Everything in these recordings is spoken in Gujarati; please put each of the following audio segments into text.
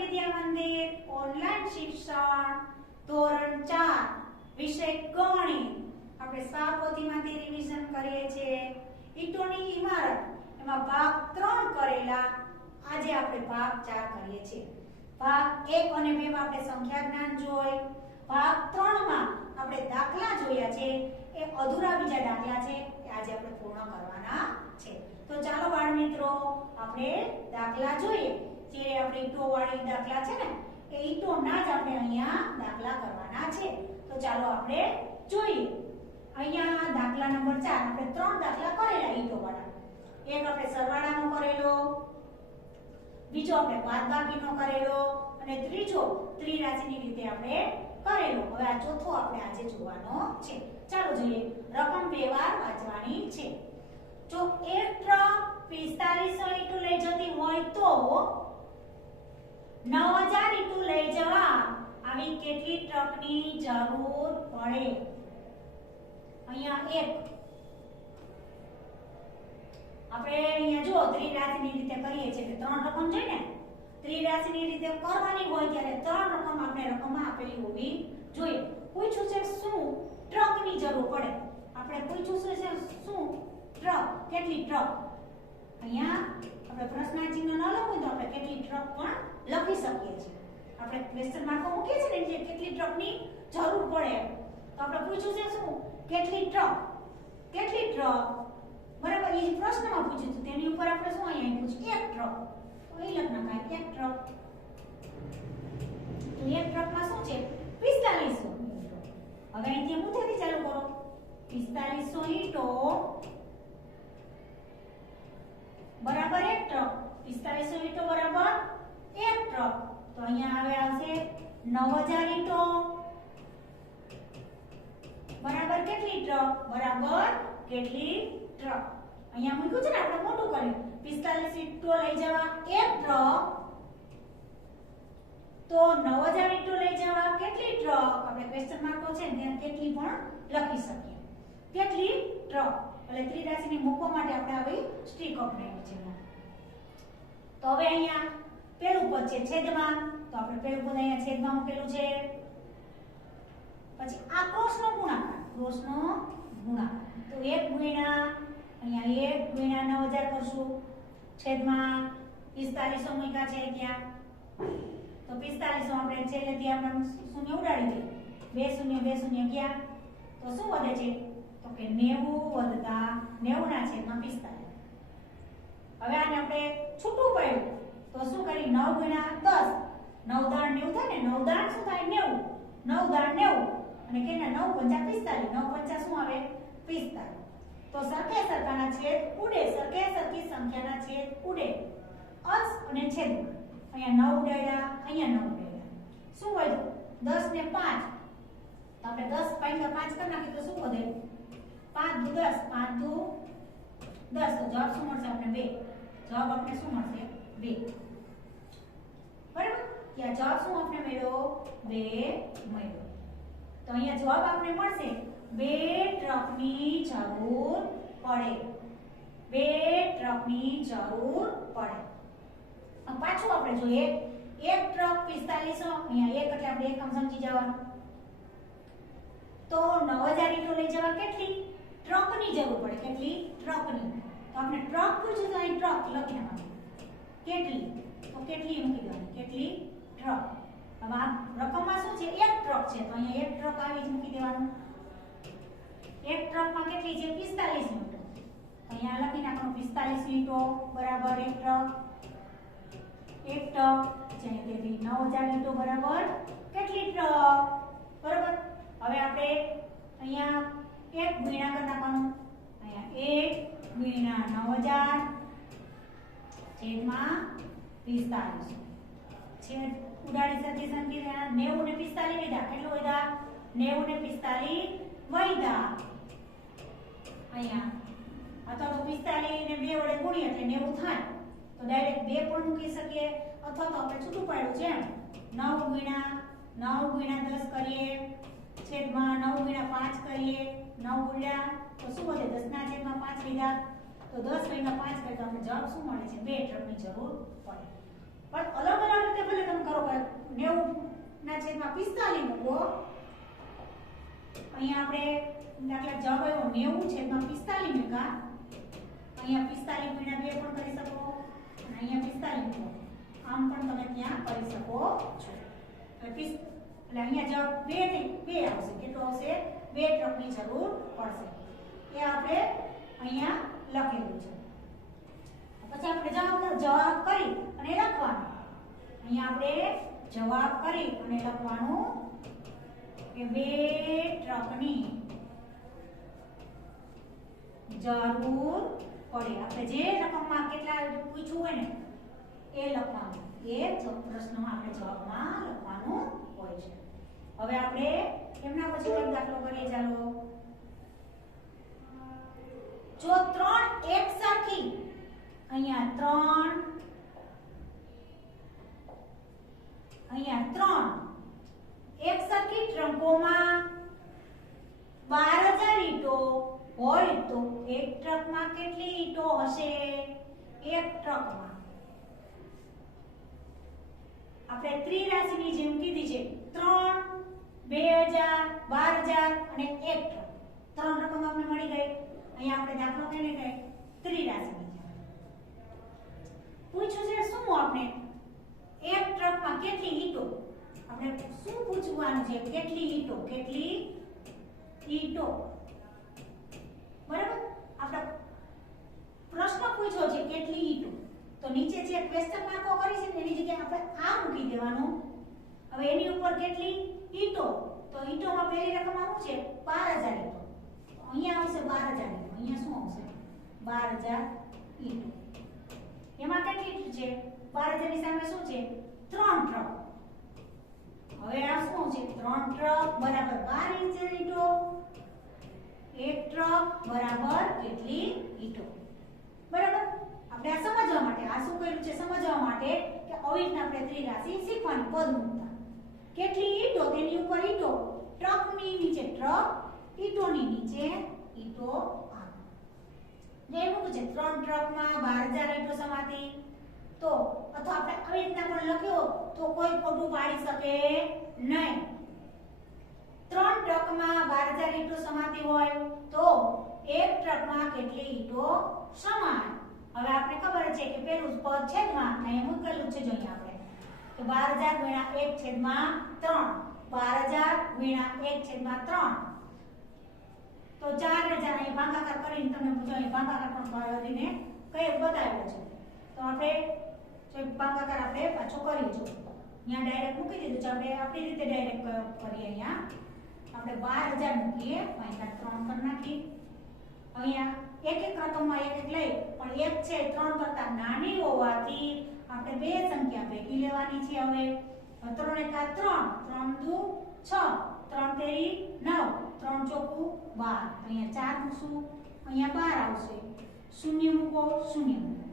વિદ્યા મંદિર ઓનલાઈન શિક્ષણ ધોરણ 4 વિષય ગણિત આપણે સ્વાપોથીમાંથી રિવિઝન કરીએ છીએ ઈંટોની ઇમારત એમાં ભાગ 3 કરેલા આજે આપણે ભાગ 4 કરીએ છીએ ભાગ 1 અને 2 માં આપણે સંખ્યા જ્ઞાન જોઈ ભાગ 3 માં આપણે દાખલા જોયા છે એ અધૂરા બીજા દાખલા છે એ આજે આપણે પૂર્ણ કરવાના છે તો ચાલો બાળ મિત્રો આપણે દાખલા જોઈએ જે આપણે ઈંટો વાળી દાખલા છે ને એ ઈંટોના જ આપણે અહીંયા દાખલા કરવાના છે તો ચાલો આપણે જોઈએ અહીંયા દાખલા નંબર 4 આપણે 3 દાખલા કરેલા ઈંટો વાળા એક આપણે સરવાળાનો કરેલો બીજો આપણે બાદબાકીનો કરેલો અને ત્રીજો ત્રિરાશીની રીતે આપણે કરેલો હવે આ ચોથો આપણે આજે જોવાનો છે ચાલો જોઈએ રકમ બે વાર વાંચવાની છે જો એક ટ્રક 4500 ઈંટો લઈ જતી હોય તો 9000 ઈંટો લઈ જવા આવી કેટલી ટ્રકની જરૂર પડે અહીંયા એક આપણે અહીંયા જો ત્રિરાશીની રીતે કરીએ છીએ કે ત્રણ રકમ છે ને ત્રિરાશીની રીતે કરવાની હોય ત્યારે ત્રણ રકમ આપણે રકમમાં આપેલી હોવી જોઈએ પૂછ્યું છે શું ટ્રકની જરૂર પડે આપણે પૂછ્યું છે શું ટ્રક કેટલી ટ્રક અહીંયા આપણે પ્રશ્નાર્થ ચિહ્ન ન લખવું તો આપણે કેટલી ટ્રક પણ લખી શકીએ છીએ આપણે ક્વેશ્ચન માર્ક મૂકીએ છીએ ને એટલે કેટલી ટ્રકની જરૂર પડે તો આપણે પૂછ્યું છે શું કેટલી ટ્રક બરાબર એ પ્રશ્નમાં પૂછ્યું હતું તેની ઉપર આપણે શું અહીંયા પૂછ્યું એક ટ્રક તો એ લખ નાખાય એક ટ્રક તો એક ટ્રકમાં શું છે 4500 હવે અહીંથી મુઠ્ઠીથી ચાલુ કરો 4500 ઈંટો બરાબર એક ટ્રક 4500 ઈંટો બરાબર એક ટ્રક તો અહીંયા હવે આવશે 9000 ઈંટો બરાબર કેટલી ટ્રક બરાબર કેટલી ટ્રક અહીંયા મૂક્યું છે ને આપણે મોટું કર્યું 45 ઈંટો લઈ જવા એક ટ્રક તો 9000 ઈંટો લઈ જવા કેટલી ટ્રક આપણે ક્વેશ્ચન માર્ક છે ને ત્યાં કેટલી પણ લખી શકીએ કેટલી ટ્રક એટલે ત્રિરાશીને મૂકવા માટે આપણે આવી સ્ટ્રીક અપનાવી છે તો હવે અહીંયા પેલું પદ છે છેદમાં તો આપણે પેલું પદ અહીંયા છેદમાં મૂકેલું છે પછી આ ક્રોસનો ગુણાકાર તો 1 ગુણ્યા અહીંયા 1 ગુણ્યા 9000 કરશું છેદમાં 4500 મૂક્યા છે ત્યાં તો 4500 આપણે છેલ્લે ત્યાં આપણે શૂન્ય ઉડાડી દઈએ 2 શૂન્ય ગયા તો શું વધે છે તો કે 90 વધતા 90 ના છેદમાં 45 હવે આને આપણે છૂટું પડ્યું તો શું કરી 9 ગુણ્યા 10 9 દાણ 90 થાય ને 9 દાણ શું થાય 90 9 દાણ 90 અને કેના 9 પંચા 45 9 પંચા શું આવે 45 તો સરખે સરખાના છેદ ઉડે સરખે સરખી સંખ્યાના છેદ ઉડે અંશ અને છેદમાં અહીંયા 9 ઉડાડ્યા અહીંયા 9 ઉડાડ્યા શું વધ્યું 10 ને 5 તો આપણે 10 5 કરી નાખીએ તો શું વધે 5 દુ 10 5 દુ 10 તો જવાબ શું મળશે આપણે 2 જવાબ આપણે શું મળશે 2 બરાબર ત્યાં જવાબ શું આપણે મેળવ્યો 2 મળ્યો તો અહીંયા જવાબ આપણે મળશે 2 ટ્રકની જરૂર પડે 2 ટ્રકની જરૂર પડે પાછું આપણે જોઈએ એક ટ્રક 4500 અહીંયા એક એટલે આપણે એકમ સમજી જવાનું તો 9000 ઈંટો લઈ જવા કેટલી ટ્રકની જરૂર પડે કેટલી ટ્રકની તો આપણે ટ્રક પૂછ્યું તો અહીં ટ્રક લખી નાખવાનું કેટલી તો કેટલી મૂકી દેવાની કેટલી ટ્રક હવે આ રકમમાં શું છે એક ટ્રક છે તો અહીંયા એક ટ્રક આવી જ મૂકી દેવાનું એક ટ્રકમાં કેટલી છે 45 ઈંટો અહીંયા લખી નાખવાનું 45 ઈંટો બરાબર એક ટ્રક જેને તેથી 9000 ઈંટો બરાબર કેટલી ટ્રક બરાબર હવે આપણે અહીંયા એક ગુણ્યા કરી નાખવાનું અહીંયા 1 ગુણ્યા 9000 છેદમાં 45 છેદ ઉડાડી સાથે સંખ્યા 90 ને 45 લીધા કેટલું વધ્યા 90 ને 45 વધ્યા અહીંયા અથવા તો 45 ને 2 વડે ગુણીએ એટલે 90 થાય તો ડાયરેક્ટ 2 પણ મૂકી શકીએ અથવા તો આપણે છૂટું પાડ્યું છે 9 ગુણ્યા 10 કરીએ છેદમાં 9 ગુણ્યા 5 કરીએ 9 ગુણ્યા તો શું વધે 10 ના છેદમાં 5 લીધા તો 10 ગુણ્યા 5 કરીએ તો આપણે જવાબ શું મળે છે 2 ટ્રકની જરૂર પડે પણ અલગ અલગ રીતે ભલે તમે કરો કે 90/45 મૂકો. અહીંયા આપણે દાખલા જવાબ આવ્યો 90/45 મૂકા. અહીંયા 45 × 2 પણ કરી શકો અને અહીંયા 45 મૂકો. આમ પણ તમે ત્યાં કરી શકો છો. એટલે અહીંયા જવાબ 2 નહીં 2 આવશે. કેટલો આવશે? 2 ટ્રકની જરૂર પડશે. એ આપણે અહીંયા લખેલું છે. પછી આપણે જવાબ કરી અને લખવાનું. અહીંયા આપણે જવાબ કરી અને લખવાનું કે 2 ટ્રકની જરૂર પડે. આપણે જે રકમમાં કેટલા પૂછ્યું હોય ને એ લખવાનું. એ પ્રશ્નમાં આપણે જવાબમાં લખવાનું હોય છે. હવે આપણે એમના પછી એક દાખલો કરીએ. ચાલો, જો 3 એક સરખી અહીંયા 3 એક સરખી ટ્રકોમાં 12,000 ઈંટો હોય તો એક ટ્રકમાં કેટલી ઈંટો હશે? એક ટ્રકમાં આપણે ત્રિરાશિની જેમ કીધી છે 3, 2,000, 12,000 અને એક ટ્રક. 3 રકમ આપણે મળી ગઈ. અહીંયા આપણે દાખલો કેને કહે? ત્રિરાશિની જેમ પૂછ્યું છે. શું આપણે એક ટ્રકમાં કેટલી ઈંટો? આપણે શું પૂછવાનું છે? કેટલી ઈંટો? કેટલી ઈંટો? બરાબર. આપણે પ્રશ્ન પૂછ્યો છે કેટલી ઈંટો, તો નીચે જે ક્વેશ્ચન માર્કો કરી છે એની જગ્યાએ આપણે આ મૂકી દેવાનું. હવે એની ઉપર કેટલી ઈંટો, તો ઈંટોમાં પહેલી રકમ આવું છે 12,000 ઈંટો. અહીંયા આવશે 12,000 ઈંટો. અહીંયા શું આવશે? 12,000 ઈંટો. એમાં કેટલી ઈંટો છે? 12,000 ની સામે શું છે? 3 ટ્રક. હવે આ શું છે? 3 ટ્રક બરાબર 12 ઈંટો. એક ટ્રક બરાબર કેટલી ઈંટો? બરાબર. આપણે આ સમજવા માટે આ શું કર્યું છે? સમજવા માટે કે આવી રીતના આપણે ત્રિરાશિ શીખવાની પદ મૂકતા. કેટલી ઈંટો, તેની ઉપર ઈંટો, ટ્રકની નીચે ટ્રક, ઈંટોની નીચે ઈંટો. જે મૂકું છે 3 ટ્રકમાં 12,000 ઈંટો સમાતી. તો અથવા આપણે આવી રીતના પણ લખ્યો તો કોઈ ખોટું પાડી શકે નહીં. 3 ટ્રકમાં 12,000 ઈંટો સમાતી હોય તો એક ટ્રકમાં કેટલી ઈંટો સમાય? હવે આપણે ખબર છે કે પેલું પદ છેદમાં અહીંયા મૂકેલું છે. જોઈએ આપણે તો 12,000 × 1/3. 12,000 × 1/3 તો 4,000. અહીં ભાગાકાર કરીને તમને પૂછો, અહીં ભાગાકાર પણ કરીને કઈ બતાવ્યો છે. તો આપણે જો ભાગાકાર આપણે પાછો કરી જો અહીંયા ડાયરેક્ટ મૂકી દીધું છે. આપણે આપણી રીતે ડાયરેક્ટ કરીએ. અહીંયા આપણે 12,000 મૂકીએ, અહીંયા 3 કરી નાખી. અહીંયા એક રકમમાં એક લઈ પણ એક છે 3 કરતા નાની હોવાથી આપણે બે સંખ્યા ભેગી લેવાની છે. હવે 3 × 3, 3 × 2 6, 3 × 3 = 9, 3 × 4 = 12. અહીંયા 4 મૂકશું, અહીંયા 12 આવશે. શૂન્ય મૂકો, શૂન્ય મૂકો.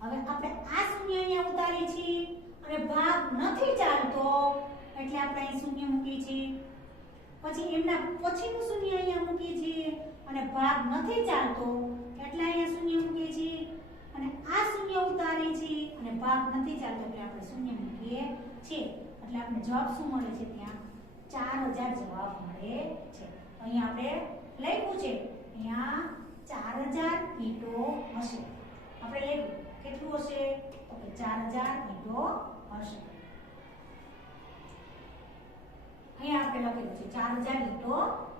હવે આપણે આ શૂન્ય અહીંયા ઉતારી છીએ અને ભાગ નથી ચાલતો એટલે આપણે અહીં શૂન્ય મૂકી છીએ. પછી એમના પછીનું શૂન્ય અહીંયા મૂકી છીએ અને ભાગ નથી ચાલતો એટલે અહીંયા શૂન્ય મૂકીએ છીએ. અને આ શૂન્ય ઉતારી છીએ અને ભાગ નથી ચાલતો એટલે આપણે શૂન્ય મૂકીએ છીએ. એટલે આપણે જવાબ શું મળે છે? ત્યાં 4,000 જવાબ મળે છે. અહીંયા આપણે લખ્યું છે અહીંયા 4,000 ઈંટો હશે. આપણે લખ્યું કેટલું હશે? તો કે 4,000 ઈંટો હશે. અહીંયા આપણે લખેલું છે 4,000 ઈંટો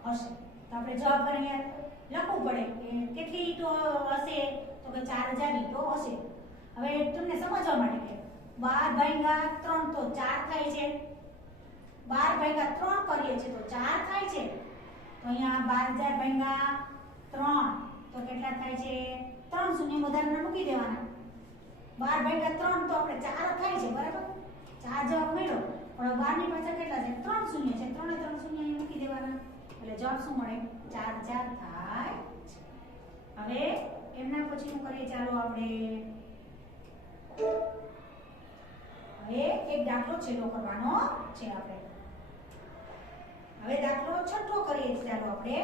હશે. તો આપણે જવાબ પર અહીંયા લખવું પડે કે કેટલી ઈંટો હશે? તો કે 4,000 ઈંટો હશે. હવે તમને સમજવા માટે કે 12/3 તો 4 થાય છે. 12/3 કરીએ છીએ તો 4 થાય છે. તો અહીંયા 12,000/3 તો કેટલા થાય છે? 3 શૂન્ય વધારાના મૂકી દેવાના. 12/3 તો આપણે 4 થાય છે. બરાબર, 4 જવાબ મળ્યો. પણ 12 ની પાછળ કેટલા છે? 3 શૂન્ય છે. 3 ને 3 શૂન્ય અહીં મૂકી દેવાના એટલે જવાબ શું મળે? 4,000 થાય છે. હવે એમના પછીનું કરીએ. ચાલો આપણે હવે એક દાખલો છેલ્લો કરવાનો છે. આપણે હવે દાખલો છઠ્ઠો કરીએ. ચાલો આપણે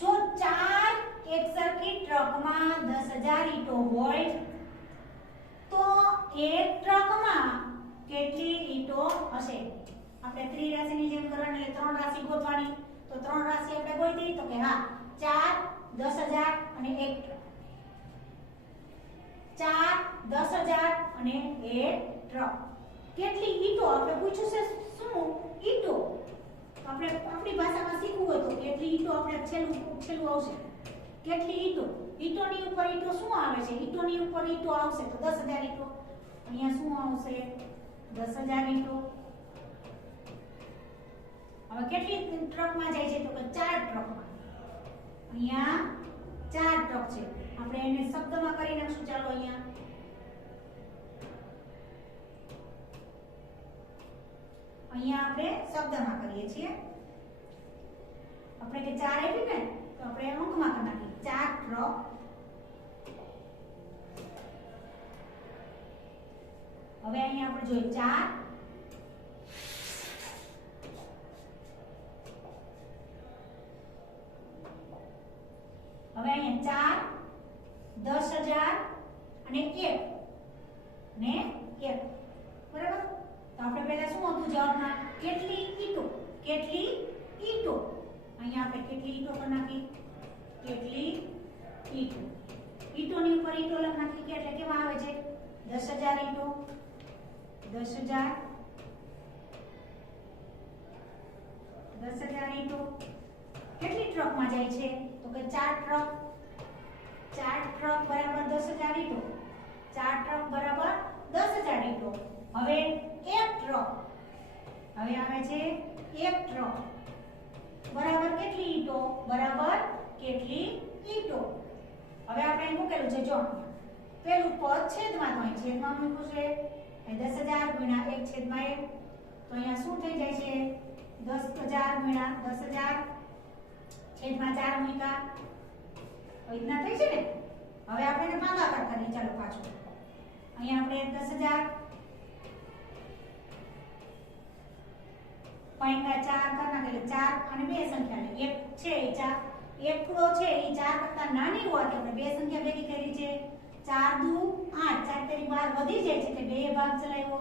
જો 4 એકસરખી ટ્રકમાં 10,000 ઈંટો ઈંટો હોય તો એક ટ્રકમાં કેટલી ઈંટો હશે? આપણે ત્રિરાશિની જેમ કરવાની એટલે 3 રાશિ ગોતવાની. તો 3 રાશિ આપણે ગોતી તો કે હા 4 10,000 અને 1 ટ્રક. 4 10,000 અને 1 ટ્રક. કેટલી ઈંટો આપણે પૂછ્યું છે શું? ઈંટો. આપણે આપણી ભાષામાં શીખવું હોય તો કેટલી ઈંટો આપણે છેલ્લું આવશે. કેટલી ઈંટો? ઈંટોની ઉપર ઈંટો શું આવે છે? ઈંટોની ઉપર ઈંટો આવશે તો 10,000 ઈંટો. અહીંયા શું આવશે? 10,000 ઈંટો. હવે કેટલી ટ્રકમાં જાય છે તો કે 4 ટ્રકમાં. અહીંયા 4 ટ્રક છે. આપણે એને શબ્દમાં કરી નાખશું. ચાલો અહીંયા આપણે શબ્દમાં કરીએ છીએ. આપણે કે 4 આપી ને તો આપણે અંકમાં કરી નાખીએ. 4 ટ્રક. હવે અહીંયા આપણે જોઈએ 4 હવે અહીંયા 4 10,000 અને 1 ને 1 બરાબર. તો આપણે પહેલા શું હતું જવાબમાં? કેટલી ઈંટો? કેટલી ઈંટો? અહીંયા આપણે કેટલી ઈંટો પર નાખી? કેટલી ઈંટો? ઈંટોની ઉપર ઈંટો લખ નાખી કે એટલે કેવા આવે છે? 10,000 ઈંટો. 10,000 ઈંટો. કેટલી ટ્રકમાં જાય છે તો કે 4 ટ્રક. 4 ટ્રક બરાબર 10,000 ઈંટો. 4 ટ્રક બરાબર 10,000 ઈંટો. હવે 1 ટ્રક. હવે આવે છે 1 ટ્રક બરાબર કેટલી ઈંટો? બરાબર કેટલી ઈંટો? હવે આપણે મૂકેલું છે જો પેલું પદ છેદમાં, તો અહીં છેદમાં મૂક્યું છે 10,000 ગુણ્યા 1 છેદમાં 1. તો અહીંયા શું થઈ જાય છે? 10,000 ગુણ્યા 10,000 છેદમાં 4 મૂક્યા. રીતના થઈ છે ને. હવે આપણે એને ભાગાકાર કરીએ. ચાલો પાછું અહીંયા આપણે 10,000 પોઈન્ટના 4 કરી નાખીએ. 4 અને 2 સંખ્યા લે. 1 છે એ 4 એકડો છે એ 4 કરતા નાની હોવાથી આપણે 2 સંખ્યા ભેગી કરી છે. 4 દુ 8. 4 તેરી 12 વધી જાય છે એટલે 2 ભાગ ચલાવ્યો.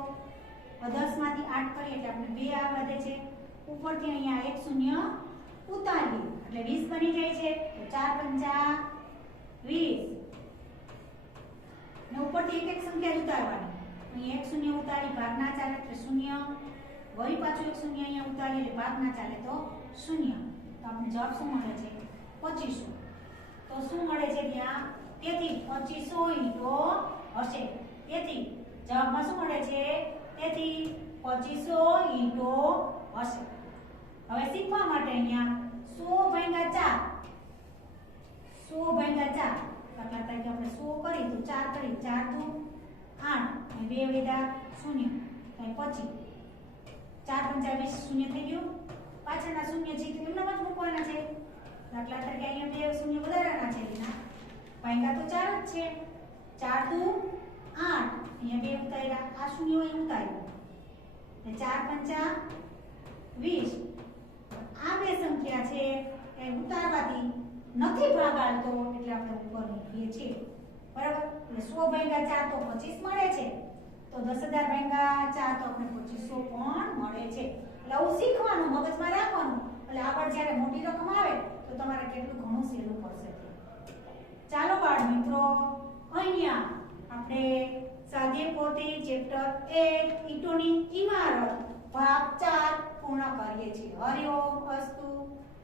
10 માંથી 8 કરીએ એટલે આપણે 2 આ વધે છે. ઉપરથી અહીંયા 1 શૂન્ય ઉતારીએ એટલે 20 બની જાય છે. તો 4 પંચા 20 ને ઉપરથી એક સંખ્યા ઉતારવાની. અહીં 1 શૂન્ય ઉતારી ભાગ ના ચાલે એટલે શૂન્ય. વળી પાછું 1 શૂન્ય અહીંયા ઉતારીએ એટલે ભાગ ના ચાલે તો શૂન્ય. તો આપણે જવાબ શું મળે છે? 2500. તો શું મળે છે ત્યાં? તેથી 2500 ઈંટો હશે. તેથી જવાબમાં શું મળે છે? તેથી 2500 ઈંટો હશે. હવે શીખવા માટે અહીંયા 100 ભાગ્યા 4. 100 ભાગ્યા 4. દાખલા તરીકે આપણે 100 કરી તો 4 કરી. 4 દુ 8 અને 2 વેદા 0 થાય 25. 4 પંચા 20 શૂન્ય થઈ ગયું. પાછળના શૂન્ય છે તો એમના જ મૂકવાના છે. દાખલા તરીકે અહીંયા 2 શૂન્ય વધારાના છે. એના ભાગ્યા તો 4 જ છે. 4 દુ 8 અહીંયા 2 ઉતાર્યા. આ શૂન્ય અહીં ઉતાર્યું એટલે 4 પંચા 20. આ બે સંખ્યા છે એ ઉતારવાથી નથી ભાગ આવતો એટલે આપણે ઉપર મૂકીએ છીએ. બરાબર. એટલે 100 ભાગ્યા 4 તો 25 મળે છે. તો 10,000 ભાગ્યા 4 તો આપણે 2500 પણ મળે છે. એટલે આવું શીખવાનું, મગજમાં રાખવાનું. એટલે આગળ જ્યારે મોટી રકમ આવે તો તમારે કેટલું ઘણું સહેલું પડશે. ચાલો બાળ મિત્રો, અહીંયા આપણે સ્વાધ્યાય પોથી ચેપ્ટર 8 ઈંટોની ઇમારત ભાગ 4 પૂર્ણ કરીએ છીએ. હરિ ઓમ અસ્તુ.